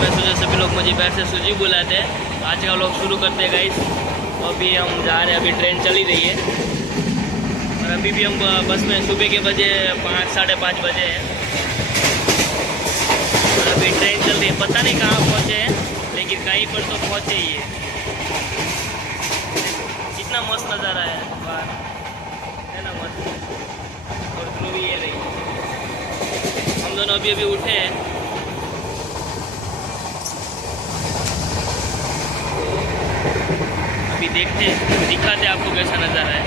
मैं सोचा सभी लोग मुझे पैर से सूजी बुलाते हैं। आज का लोग शुरू करते हैं गाइस। अभी हम जा रहे हैं, अभी ट्रेन चली रही है और अभी भी हम बस में सुबह के बजे 5 साढ़े 5 बजे हैं और अभी ट्रेन चल रही है। पता नहीं कहाँ पहुँचे हैं लेकिन कहीं पर तो पहुँचे ही है। कितना मस्त नज़ारा है बाहर, है ना मस्त। और ध्रुवी ये रही, हम दोनों अभी अभी उठे हैं। अभी देखते हैं, दिखाते हैं आपको कैसा नज़ारा है।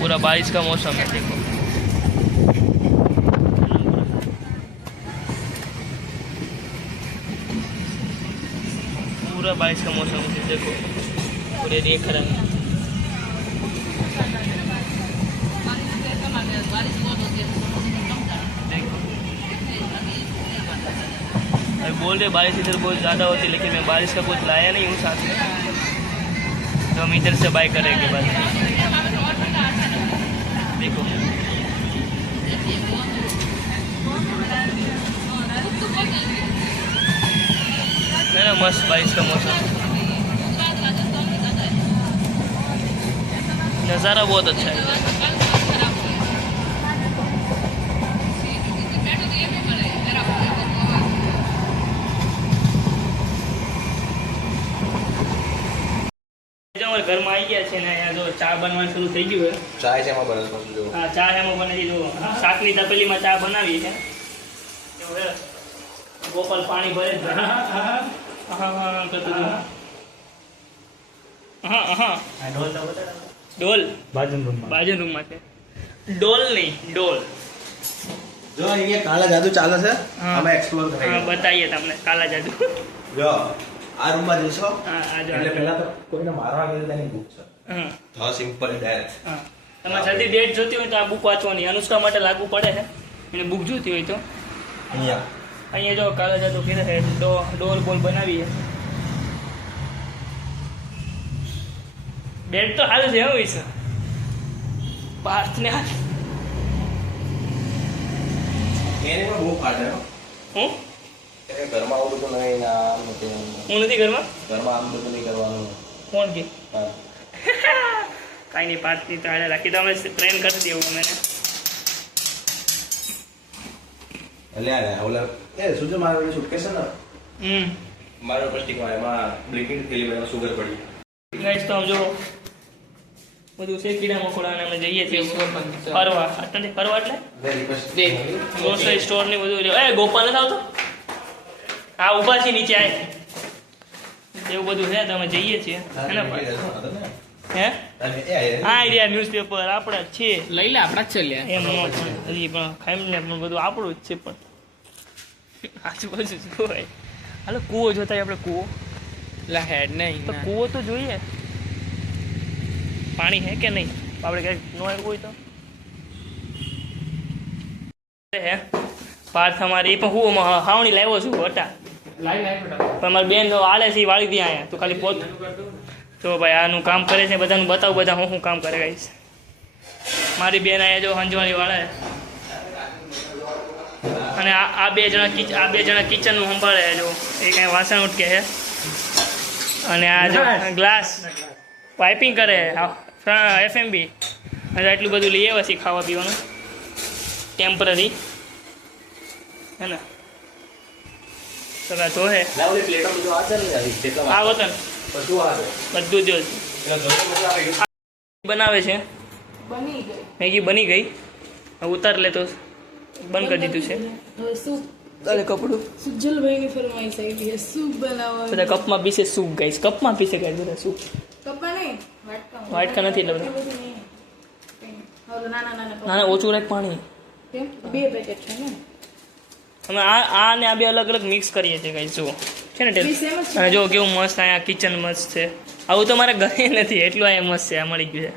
पूरा बारिश का मौसम है, देखो पूरा बारिश का मौसम है। देखो पूरे देख रहे हैं। अभी बोल रहे बारिश इधर बहुत ज़्यादा होती है लेकिन मैं बारिश का कुछ लाया नहीं हूँ साथ में, तो हम इधर से बाय करेंगे बस। देखो है ना मस्त बारिश का मौसम, नज़ारा बहुत अच्छा है। ઘરમાં આવી ગયા છે ને અહીંયા જો ચા બનવાનું શરૂ થઈ ગયું છે। ચા છે એમાં બને જો, હા ચા એમાં બને છે। જો શાકની તપેલીમાં ચા બનાવી છે। ગોપાલ પાણી ભરે છે। હા કરતું હતું। હા ડોલ બાજુ રૂમમાં છે। ડોલ નહીં ડોલ। જો અહીંયા કાલા જાદુ ચાલે છે, અમે એક્સપ્લોર હા કરીએ। બતાવીએ તમને કાલા જાદુ। જો આ રૂમમાં જશો હા આ જો એટલે પહેલા તો કોઈને મારવા ગયેલા તેની બુક છે। હા તો સિમ્પલ ડાયરેક્ટ હા તમારે જલ્દી ડેટ જોતી હોય તો આ બુક વાંચવાની। અનુષ્કા માટે લાગુ પડે છે, એને બુક જોતી હોય તો અહીંયા અહીંયા જો કાલા જાદુ ફેરે છે। ડોલ બોલ બનાવીએ। બેડ તો હાલ છે હોય છે પાર્થને હાલ। એને પણ બહુ ફાટે હો। હું એ ઘરમાં આવું બધું નહીં, આમ નથી હું નથી ઘરમાં। ઘરમાં આમ બધું નહીં કરવાનું। કોણ કે હા કાંઈ નહીં, પાર્થની તો હાલે રાખી તો અમે ટ્રેન કરી દેવું અમે એને। એટલે આ ઓલા એ સુજો મારો સુટકેસ છે ને, મારો પ્લાસ્ટિકમાં એમાં બ્લિંકિંગ થેલી માં સુગર પડી। ગાઈસ તો આમ જો બધું છે કીડા મકોડા અને અમે જઈએ છીએ ફરવા। અત્યારે ફરવા એટલે ગ્રોસરી સ્ટોર ને બધું એ ગોપાલ નથી આવતો? હા ઊભા છે નીચે આય, એવું બધું છે તો અમે જઈએ છીએ હે ને હે હા આઈડિયા ન્યૂઝપેપર આપણા જ છે, લઈ લે આપણા જ ચાલ્યા એમ નો પણ હજી પણ ખાઈને પણ બધું આપણું જ છે। પણ આજુબાજુ જોવાય હાલો કૂવો જોતા આપણે કૂવો લા હેડ નહીં તો કૂવો તો જોઈએ, પાણી હે કે નહીં આપણે કંઈક નો આવ્યું હોય તો હે પાર્થ અમારી પણ હું હાવણી લાવ્યો છું ઘટા પણ મારી બેન આલે છે વાળી દે અહીંયા તો ખાલી પોત તો ભાઈ આનું કામ કરે છે, બધાનું બતાવું બધા હું કામ કરે ગાઈશ। મારી બેન અહીંયા જો હંજવાળી વાળે અને આ બે જણા કિચનનું સંભાળે જો એ કાંઈ વાસણ ઉટકે છે અને આ જો ગ્લાસ પાઇપિંગ કરે FMB અને એટલું બધું લઈ આવ્યા છીએ ખાવા પીવાનું ટેમ્પરરી હે ને તો હે આ વતન બધું જ બનાવે છે। મેગી બની ગઈ, હવે ઉતાર લે તો બંધ કરી દીધું છે। અરે કપડું સુજલભાઈની ફરમાઈશ આવી છે સૂપ બનાવવાનું। બધા કપમાં પીસે સૂપ ગાઈસ, કપમાં પીસે ગાઈસ બધા સૂપ, કપ્પા નહીં વાટકા નથી એટલે બધા નાના ના ઓછું રાખ પાણી। કેમ 2 પેકેટ છે ને અમે આ ને આ બે અલગ અલગ મિક્સ કરીએ છીએ ગાઈસ, જુઓ છે ને ટેસ્ટ। અને જો કેવું મસ્ત અહીંયા કિચન મસ્ત છે, આવું તો મારે ઘરે નથી એટલું અહીંયા મસ્ત છે, આ મળી ગયું છે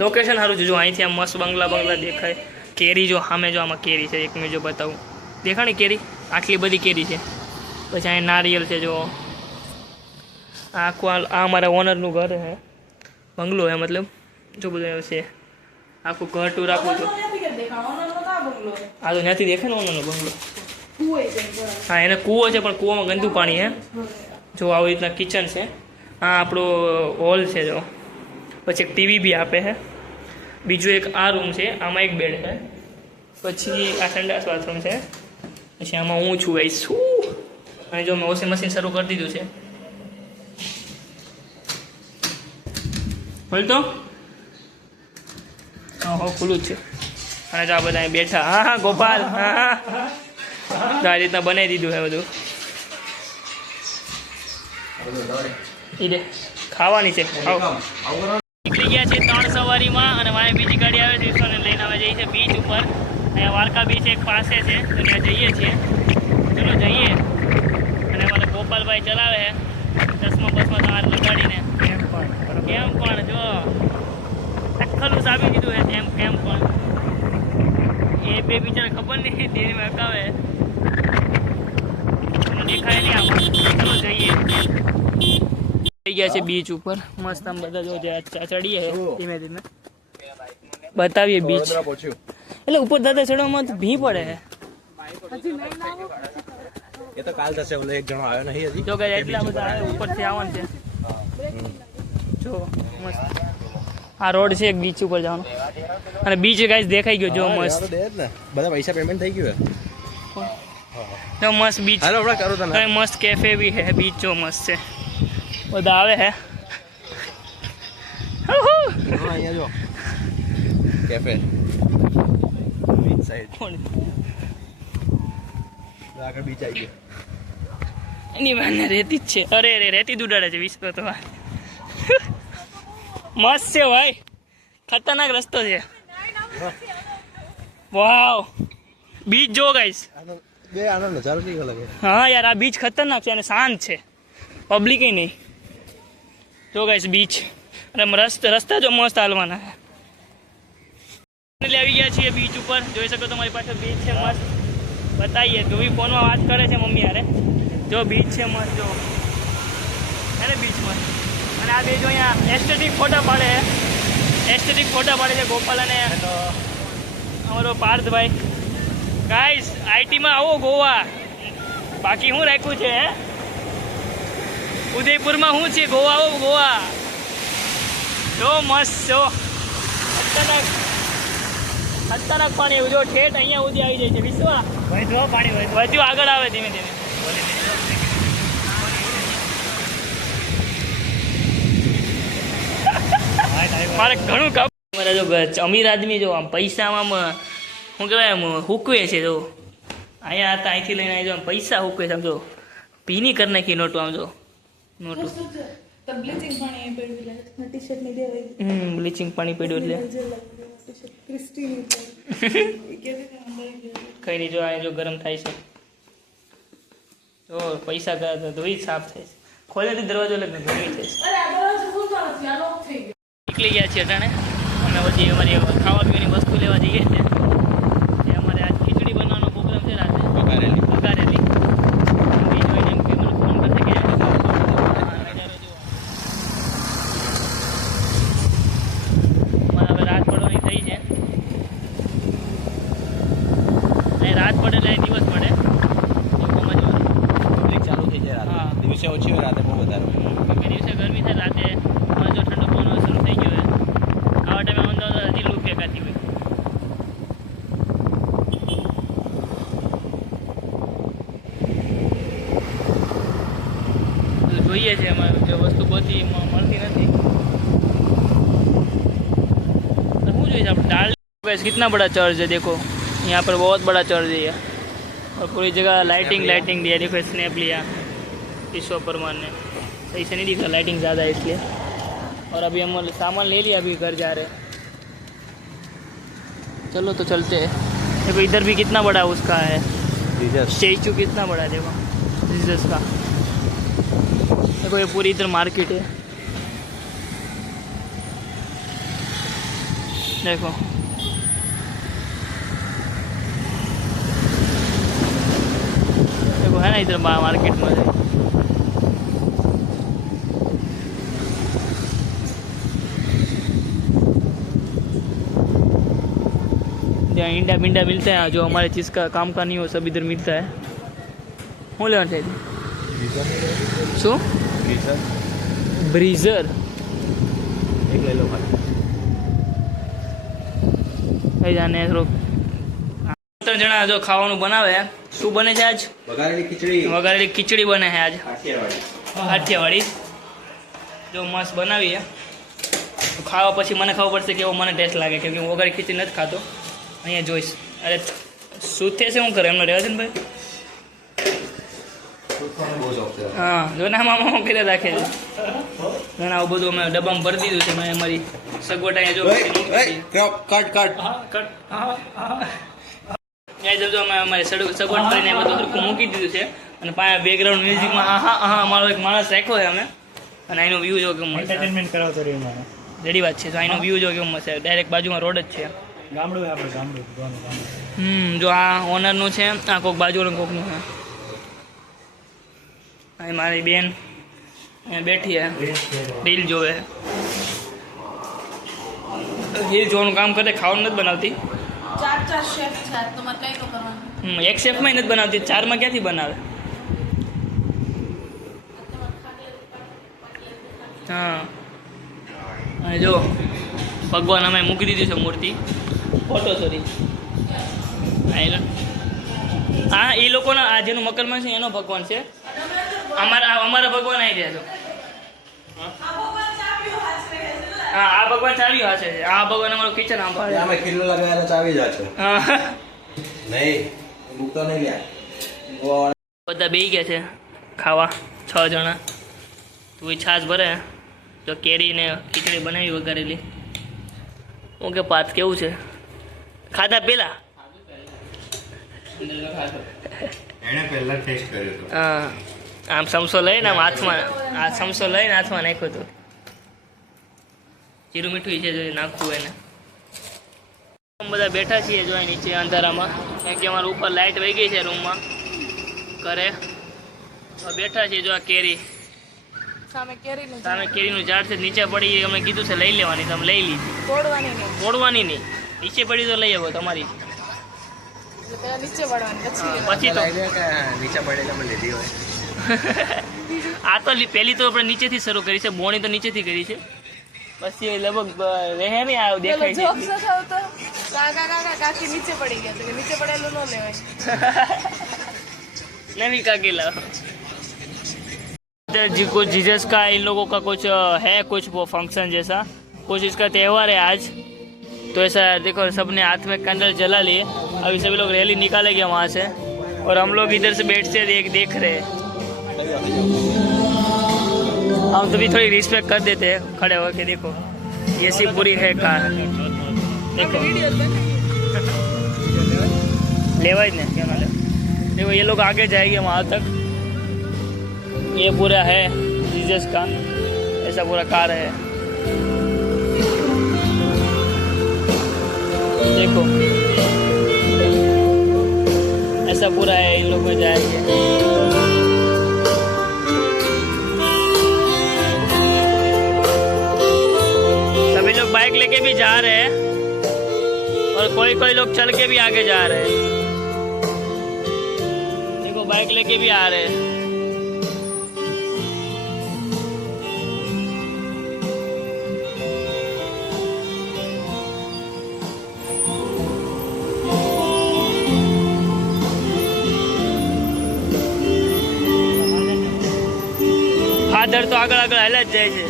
લોકેશન સારું છે। જો અહીંથી આમ મસ્ત બંગલા દેખાય, કેરી જો સામે જો આમાં કેરી છે એક મેં જો બતાવું દેખાણી કેરી આટલી બધી કેરી છે, પછી અહીંયા નારિયેલ છે જો આખું આ અમારા ઓનરનું ઘર છે, બંગલો છે મતલબ જો બધું એવું છે આખું ઘર ટૂર આપું છું। આ તો ત્યાંથી દેખે ને ઓનરનો બંગલો, કૂવો છે બરાબર. હા એને કૂવો છે પણ કૂવામાં ગંદુ પાણી હે. જો આવી રીતના કિચન છે. આ આપણો હોલ છે જો. પછી એક ટીવી બી આપે છે. બીજું એક આ રૂમ છે, આમાં એક બેડ છે. પછી આ સંડાસ બાથરૂમ છે. પછી આમાં હું છું ભાઈ શું. અને જો મેં વોશિંગ મશીન શરૂ કરી દીધું છે. બોલતો હા હો ખુલ્લું જ છે. અને જો આ બધા અહીં બેઠા. હા હા ગોપાલ હા હા તો આ રીતના બનાવી દીધું છે બધું. ઈ દે ખાવાની છે. નીકળી ગયા છે 3 સવારીમાં અને મારે બીજી ગાડી આવે છે વિશ્વને લઈને અમે જઈએ છીએ બીચ ઉપર. અહીંયા વારકા બીચ એક પાસે છે તો ત્યાં જઈએ છીએ. ચલો જઈએ. અને અમારે ગોપાલભાઈ ચલાવે છે ચશ્મા બસમાં તમારે લગાડીને. કેમ પણ જો ખલુસ આપી દીધું છે કેમ પણ એ બે બિચારા ખબર નહીં દેરીમાં અકાવે દેખાય નહીં આમાં. ચલો જઈએ. થઈ ગયા છે બીચ ઉપર મસ્ત આમ બધા જો ચડીએ ધીમે ધીમે બતાવીએ બીચ. એટલે ઉપર દાદા ચડવામાં તો ભી પડે છે. એ તો કાલ થશે. ઓલો એક જણો આવ્યો નહીં હજી. જો કે એટલા બધા આવે ઉપરથી આવવાનું છે. જો મસ્ત આ રોડ છે એક બીચ ઉપર જવાનો અને બીચ ગાઈસ દેખાઈ ગયો જો મસ્ત. બધા પૈસા પેમેન્ટ થઈ ગયું જો મસ્ત બીચ. હાલો હમણાં કરો તને. કઈ મસ્ત કેફે બી છે. બીચ જો મસ્ત છે. બધા આવે છે. અહીંયા જો કેફે બીચ સાઈડ આગળ બીચ આવી ગયો. એની બહાર રેતી જ છે. અરે અરે રેતી ઉડાડે છે વિશ્વ તો. મસ્ત છે ભાઈ. ખતરનાક રસ્તો છે. વાવ બીચ જો ગાઈસ. બે આનો નજારો કેવો લાગે. હા યાર આ બીચ ખતરનાક છે અને શાંત છે. પબ્લિક નહીં. જો ગાઈસ બીચ અને રસ્તા જો મસ્ત હાલવાના છે. આવી ગયા છીએ બીચ ઉપર. જોઈ શકો તમારી પાસે બીચ છે મસ્ત. બતાવીએ ધોવી ફોનમાં વાત કરે છે મમ્મી યારે. જો બીચ છે મસ્ત જો હે ને બીચ મસ્ત. અને આ બે જો અહીંયા એસ્થેટિક ફોટા પાડે છે. એસ્થેટિક ફોટા પાડે છે ગોપાલ અને અમારો પાર્થભાઈ. ગાઈસ આઈટીમાં આવો ગોવા. બાકી શું રાખ્યું છે હે ઉદયપુરમાં શું છે. ગોવા આવો ગોવા. જો મસ્ત જો ખતરનાક પાણી જો ઠેઠ અહીંયા સુધી આવી જાય છે. વિશ્વા વધ્યું આગળ આવે ધીમે ધીમે. મારે ઘણું કામ. મારા જો અમીર આદમી જો આમ પૈસામાં શું કહેવાય આમ હૂકવે છે. જો અહીંયા હતા અહીંથી લઈને આવી જો પૈસા હૂકવે છે. આમ જો ભીની કરી નાખી નોટું. આમ જો નોટું બ્લીચિંગ પાણી પડ્યું ટી-શર્ટ ની દેવાય. બ્લીચિંગ પાણી પડ્યું એટલે કઈ નહીં. જો આ જો ગરમ થાય છે. જો પૈસા ધોઈ સાફ થાય છે. ખોલેથી દરવાજો લઈને ધોઈ થાય છે. નીકળી ગયા છીએ અટાણે અમે પછી અમારી ખાવા પીવાની વસ્તુ લેવા જઈએ છીએ. એ અમારે આજ ખીચડી બનાવવાનો પ્રોગ્રામ છે રાતે. વઘારેલી જોઈને એમ કે મને ફોન કરશે કે મારે હવે રાત પડવાની થઈ છે. રાત પડે એટલે દિવસ પડે ચાલુ થઈ જાય. હા દિવસે ઓછી હોય રાતે બહુ વધારે હોય. દિવસે ગરમી થાય રાતે જો ઠંડો પવન શરૂ થઈ ગયો હોય. આવા ટાઈમે અમદાવાદ હજી લૂ ફેંકાતી હોય. જોઈએ છે અમારે જે વસ્તુ બધી મળતી નથી. तो શું જોઈએ આપણે डाल कितना बड़ा चर्च है. देखो यहाँ पर बहुत बड़ा चर्च है और पूरी जगह लाइटिंग दिया. देखो स्नैप लिया विश्व परमार ने. सही से नहीं दिख रहा लाइटिंग ज़्यादा है इसलिए. और अभी हम सामान ले लिया. अभी घर जा रहे हैं. चलो तो चलते हैं. देखो इधर भी कितना बड़ा उसका है स्टेचू. कितना बड़ा है देखो जीसस का. देखो ये पूरी इधर मार्केट है. देखो देखो है ना इधर मार्केट में. जहाँ इंडा मिलता है जो हमारे चीज़ का काम का नहीं हो सब इधर मिलता है. શું લેવાનું છે શું બ્રીઝર એક લઈ લો ખાલી. થઈ જાને થોડુંક 3 જણા જો ખાવાનું બનાવે. શું બને છે આજ? વઘારેલી ખીચડી. વઘારેલી ખીચડી બને છે આજ કાઠિયાવાડી. કાઠિયાવાડી. જો મસ્ત બનાવીએ. ખાવા પછી મને ખબર પડશે કેવો મને ટેસ્ટ લાગે, કેમ કે હું વઘારેલી ખીચડી નથી ખાતો. અહીંયા જોઈશ. અરે શું થશે શું કરે એમને રહેવા છે ને ભાઈ. સૂતવાનું બહુ શોખ છે. હા જો ના મામા કરી રાખે છે. ના આવું બધું અમે ડબ્બામાં ભરી દીધું છે. મેં અમારી સગવડ અહીંયા જો ત્યાં જો અમે અમારી સગવડ કરીને બધું સરખું મૂકી દીધું છે. અને પાછા બેકગ્રાઉન્ડ મ્યુઝિકમાં અમારો એક માણસ રાખ્યો છે અમે. અને અહીંનો વ્યૂ જો કેવું મસ્ત એન્ટરટેનમેન્ટ કરાવતો રહ્યો મારે રેડી વાત છે. તો અહીંનો વ્યૂ જો કેવું મસ્ત છે. ડાયરેક્ટ બાજુમાં રોડ જ છે. ગામડું આપણે ગામડું જો આ ઓનરનું છે, આ કોઈક બાજુનું કોકનું છે. અહીં મારી બેન અહીંયા બેઠી છે, રીલ જોવે. રીલ જોવાનું કામ કરે, ખાવાનું નથી બનાવતી. 4 શેફ છે તમારે કઈ નો કરવાનું. એક શેફમાં નથી બનાવતી, 4માં ક્યાંથી બનાવે? હા અને જો ભગવાન અમે મૂકી દીધી છે મૂર્તિ, ફોટો સોરી. હા એ લોકોના આ જેનું મકરમાં છે એનો ભગવાન છે. અમારા ભગવાન આવી રહ્યા છો. હા આ ભગવાન ચાવી હાશે છે. આ ભગવાન અમારું કિચન આંભાળે. આમાં કિલ્લો લગાવેલા ચાવી જ છે. હા નહીં મૂકતો નહીં લ્યા. બધા બેસી ગયા છે ખાવા, 6 જણા. તું છાશ ભરે તો કેરી ને ખીચડી બનાવી વઘારેલી. ઓકે પાત કેવું છે? ખાધા પેલા એણે પહેલા ટેસ્ટ કર્યો હતો. હા આમ સમસો લઈને આમ હાથમાં નાખ્યો હતો. જીરું મીઠું છે જો નાખવું એને. બધા બેઠા છીએ જો અહીં નીચે અંધારામાં, કારણ કે અમારા ઉપર લાઇટ વહી ગઈ છે રૂમમાં ઘરે. બેઠા છીએ જો આ કેરી સામે કેરીનું ઝાડ છે, નીચે પડી. અમને કીધું છે લઈ લેવાની, તમે લઈ લીધી. તોડવાની નહીં, નીચે પડી તો લઈ આવો તમારી. નીચે વળવાની પછી તો નીચે પડેલા મેં લીધી હોય. આ તો પહેલી તો આપણે નીચેથી શરૂ કરી છે. બોણી તો નીચેથી કરી છે. પછી લગભગ રહે નહીં આ દેખાય છે. કાકી નીચે પડી ગયા તો નીચે પડેલું ન લેવાય. नवी का किला कुछ जीसस का इन लोगों का कुछ है कुछ वो फंक्शन जैसा कुछ इसका त्यौहार है आज. तो ऐसा देखो सबने हाथ में कैंडल जला लिए. अभी सभी लोग रैली निकालेंगे वहाँ से और हम लोग इधर से बैठ से देख रहे हैं. हम तभी थोड़ी रिस्पेक्ट कर देते हैं खड़े होके. देखो ये सी पूरी है कार. देखो लेवाई ने क्या मालूम. देखो ये लोग आगे जाएंगे वहाँ तक. ये पूरा है जीसस का ऐसा पूरा कार है. देखो ऐसा पूरा है. इन लोग में जाएंगे. सभी लोग बाइक लेके भी जा रहे हैं और कोई लोग चल के भी आगे जा रहे हैं. देखो बाइक लेके भी आ रहे हैं. ફાધર તો આગળ હાલ્યા જ જાય છે.